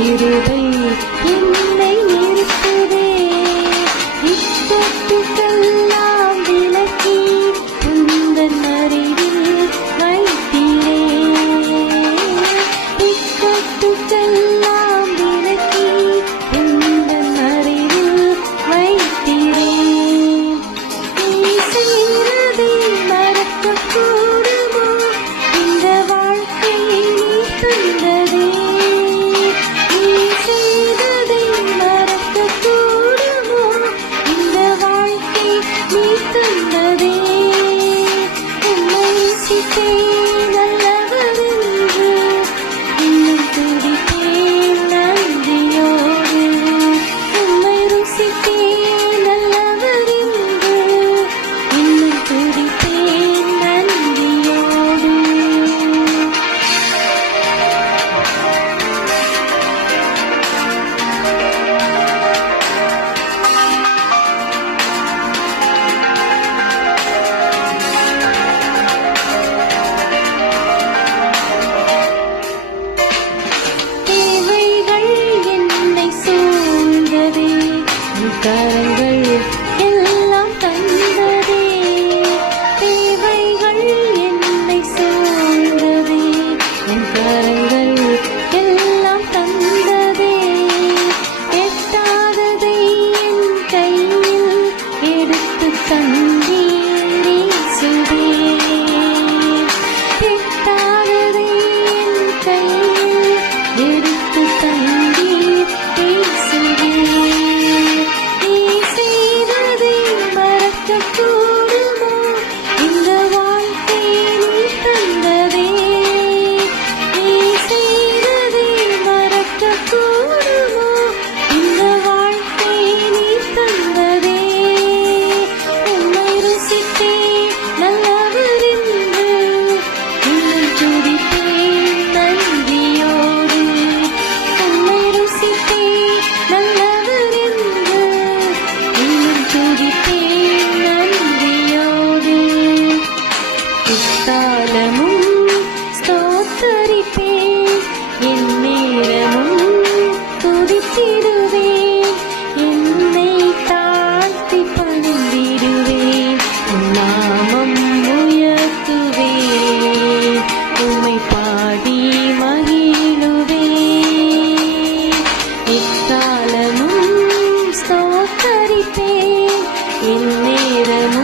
கிருபை என்னை நிறுத்துதே. இக்கட்டுக்கெல்லாம் விலக்கி உந்தன் அருகில் வைத்தீரே. இக்கட்டுக்கெல்லாம் விலக்கி உந்தன் அருகில் வைத்தீரே. நீ செய்ததை மறக்கக்கூடுமோ? இந்த வாழ்க்கையை நீ தந்ததே. நீ செய்ததை மறக்கக்கூடுமோ? இந்த வாழ்க்கை நீ தந்ததே. உம்மை நேசித்தேன் நல்லவர் என்று இன்னும் துதித்தேன் நன்றியோடு. உம்மை ருசித்தேன் நல்லவர் என்று இன்னும் துதித்தேன் நன்றியோடு. தேவைகள் என்னை சூழ்ந்ததே, உன் கரங்கள் எல்லாம் தந்ததே. தேவைகள் என்னை சூழ்ந்ததே, உன் கரங்கள் எல்லாம் தந்ததே. எட்டாததை என் கையில் எடுத்து தந்தீரே சுதே. எட்டாததை என் கையில் எடுத்து தந்தீர் இயேசுவே. நீ செய்ததை மறக்கக்கூடுமோ? இந்த வாழ்க்கை நீ தந்ததே. நீ செய்ததை மறக்கக்கூடுமோ? இந்த வாழ்க்கை நீ தந்ததே. உம்மை ருசித்தேன் நல்லவர் என்று இன்னும் துதித்தேன் நன்றியோடு. உம்மை ருசித்தேன் நல்லவர் என்று இன்னும் துதித்தேன் நன்றியோடு. எக்காலமும் ஸ்தோத்தரிப்பேன், எந்நேரமும் துதித்திடுவேன். என்னை தாழ்த்தி பணிந்திடுவேன், உம் நாமம் உயர்த்துவேன். உம்மை பாடி மகிழுவேன். எக்காலமும் ஸ்தோத்தரிப்பேன், எந்நேரமும்